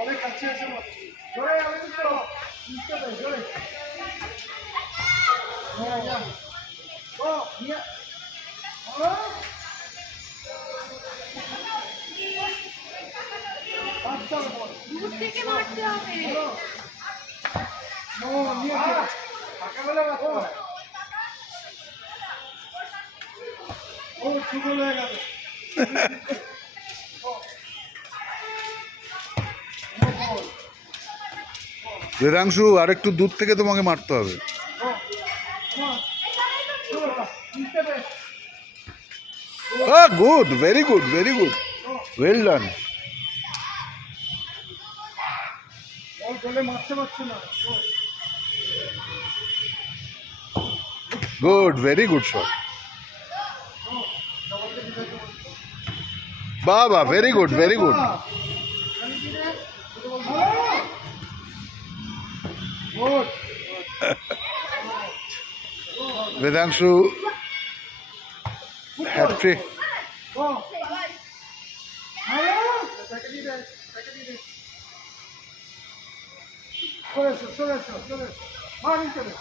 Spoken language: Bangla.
অনেক কাছে এসে জোরে আমি তো জোরে ও নিয়ে দূর থেকে মারতে হবে। ও শুরু হয়ে গেল। বেদাংশু আরেকটু দূর থেকে তোমাকে মারতে হবে। Good, very good, very good, well done. Good, very good shot. বাবা, very good, very good. Vedangshu hat trick. চলে